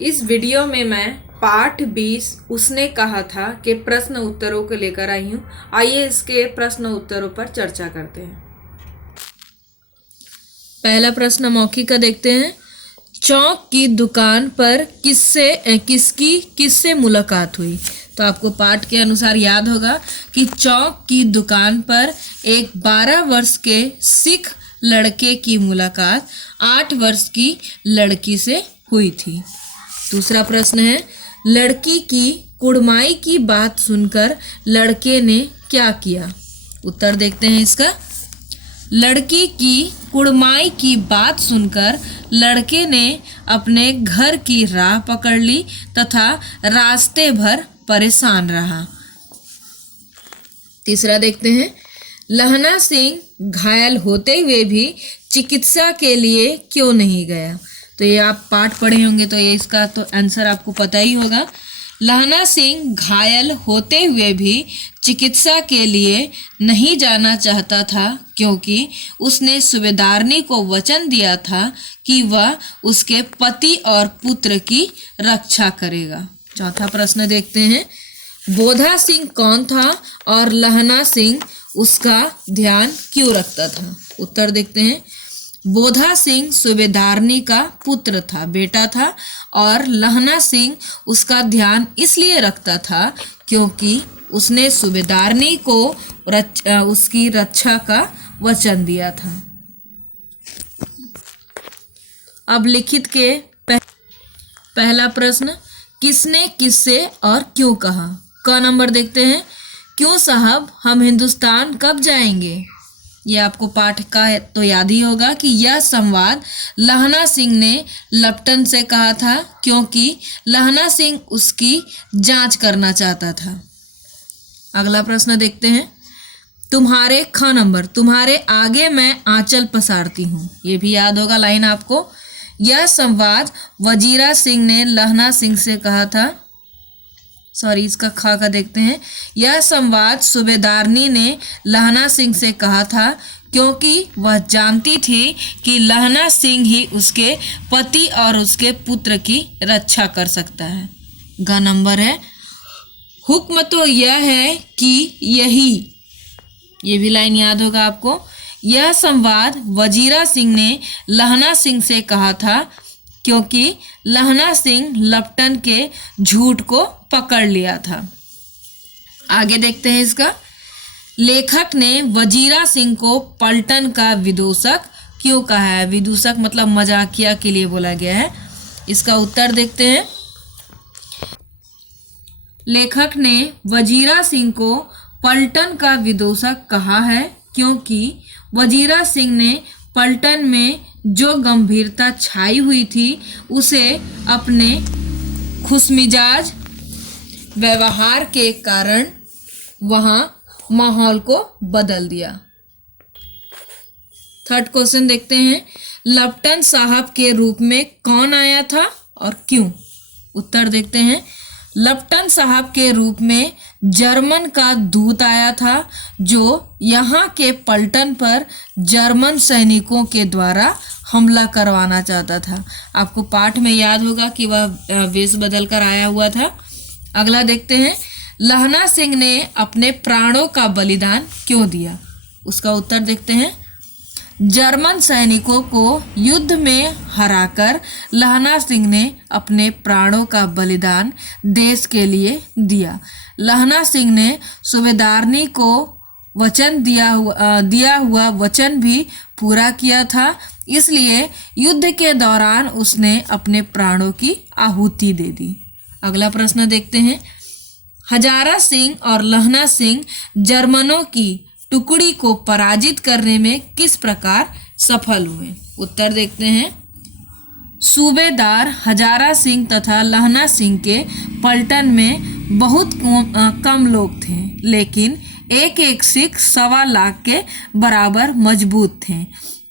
इस वीडियो में मैं पाठ 20 उसने कहा था कि प्रश्न उत्तरों को लेकर आई हूँ। आइए इसके प्रश्न उत्तरों पर चर्चा करते हैं। पहला प्रश्न मौखिक का देखते हैं। चौक की दुकान पर किससे मुलाकात हुई? तो आपको पाठ के अनुसार याद होगा कि चौक की दुकान पर एक 12 वर्ष के सिख लड़के की मुलाकात 8 वर्ष की लड़की से हुई थी। दूसरा प्रश्न है, लड़की की कुड़माई की बात सुनकर लड़के ने क्या किया? उत्तर देखते हैं इसका। लड़की की कुड़माई की बात सुनकर लड़के ने अपने घर की राह पकड़ ली तथा रास्ते भर परेशान रहा। तीसरा देखते हैं, लहना सिंह घायल होते हुए भी चिकित्सा के लिए क्यों नहीं गया? तो ये आप पाठ पढ़े होंगे तो ये इसका तो आंसर आपको पता ही होगा। लहना सिंह घायल होते हुए भी चिकित्सा के लिए नहीं जाना चाहता था क्योंकि उसने सूबेदारनी को वचन दिया था कि वह उसके पति और पुत्र की रक्षा करेगा। चौथा प्रश्न देखते हैं, बोधा सिंह कौन था और लहना सिंह उसका ध्यान क्यों रखता था? उत्तर देखते हैं। बोधा सिंह सूबेदारनी का पुत्र था, बेटा था, और लहना सिंह उसका ध्यान इसलिए रखता था क्योंकि उसने सूबेदारनी को उसकी रक्षा का वचन दिया था। अब लिखित के पहला प्रश्न, किसने किससे और क्यों कहा? क नंबर देखते हैं, क्यों साहब हम हिंदुस्तान कब जाएंगे? ये आपको पाठ का तो याद ही होगा कि यह संवाद लहना सिंह ने लपटन से कहा था क्योंकि लहना सिंह उसकी जांच करना चाहता था। अगला प्रश्न देखते हैं, तुम्हारे ख नंबर, तुम्हारे आगे मैं आंचल पसारती हूँ। ये भी याद होगा लाइन आपको। यह संवाद वजीरा सिंह ने लहना सिंह से कहा था। इसका खा का देखते हैं। यह संवाद सूबेदारनी ने लहना सिंह से कहा था क्योंकि वह जानती थी कि लहना सिंह ही उसके पति और उसके पुत्र की रक्षा कर सकता है। ग नंबर है, हुक्म तो यह है कि ये भी लाइन याद होगा आपको। यह संवाद वजीरा सिंह ने लहना सिंह से कहा था क्योंकि लहना सिंह लपटन के झूठ को पकड़ लिया था। आगे देखते हैं इसका, लेखक ने वजीरा सिंह को पलटन का विदूषक क्यों कहा है? विदूषक मतलब मजाकिया के लिए बोला गया है। इसका उत्तर देखते हैं। लेखक ने वजीरा सिंह को पलटन का विदूषक कहा है क्योंकि वजीरा सिंह ने पलटन में जो गंभीरता छाई हुई थी उसे अपने खुशमिजाज व्यवहार के कारण वहां माहौल को बदल दिया। थर्ड क्वेश्चन देखते हैं, लपटन साहब के रूप में कौन आया था और क्यों? उत्तर देखते हैं। लपटन साहब के रूप में जर्मन का दूत आया था जो यहाँ के पलटन पर जर्मन सैनिकों के द्वारा हमला करवाना चाहता था। आपको पाठ में याद होगा कि वह वेश बदल कर आया हुआ था। अगला देखते हैं, लहना सिंह ने अपने प्राणों का बलिदान क्यों दिया? उसका उत्तर देखते हैं। जर्मन सैनिकों को युद्ध में हराकर लहना सिंह ने अपने प्राणों का बलिदान देश के लिए दिया। लहना सिंह ने सूबेदारनी को वचन दिया हुआ वचन भी पूरा किया था, इसलिए युद्ध के दौरान उसने अपने प्राणों की आहुति दे दी। अगला प्रश्न देखते हैं, हजारा सिंह और लहना सिंह जर्मनों की टुकड़ी को पराजित करने में किस प्रकार सफल हुए? उत्तर देखते हैं। सूबेदार हजारा सिंह तथा लहना सिंह के पलटन में बहुत कम लोग थे, लेकिन एक एक सिख 1.25 लाख के बराबर मजबूत थे।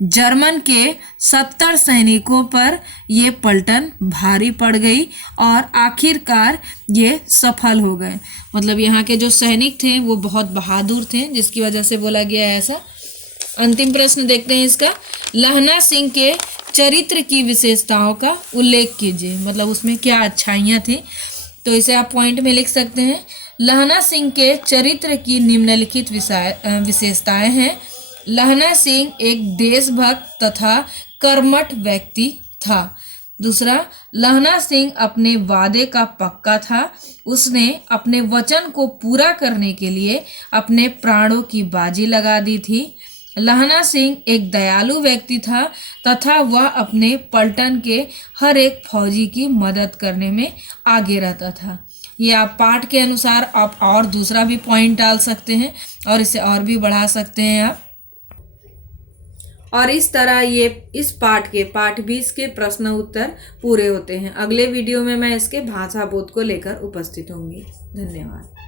जर्मन के 70 सैनिकों पर ये पलटन भारी पड़ गई और आखिरकार ये सफल हो गए। मतलब यहाँ के जो सैनिक थे वो बहुत बहादुर थे, जिसकी वजह से बोला गया है ऐसा। अंतिम प्रश्न देखते हैं इसका, लहना सिंह के चरित्र की विशेषताओं का उल्लेख कीजिए, मतलब उसमें क्या अच्छाइयाँ थी। तो इसे आप पॉइंट में लिख सकते हैं। लहना सिंह के चरित्र की निम्नलिखित विशेषताएं हैं। लहना सिंह एक देशभक्त तथा कर्मठ व्यक्ति था। दूसरा, लहना सिंह अपने वादे का पक्का था। उसने अपने वचन को पूरा करने के लिए अपने प्राणों की बाजी लगा दी थी। लहना सिंह एक दयालु व्यक्ति था तथा वह अपने पलटन के हर एक फौजी की मदद करने में आगे रहता था। ये आप पाठ के अनुसार आप और दूसरा भी पॉइंट डाल सकते हैं और इसे और भी बढ़ा सकते हैं आप। और इस तरह ये इस पाठ 20 के प्रश्न उत्तर पूरे होते हैं। अगले वीडियो में मैं इसके भाषा बोध को लेकर उपस्थित होंगी। धन्यवाद।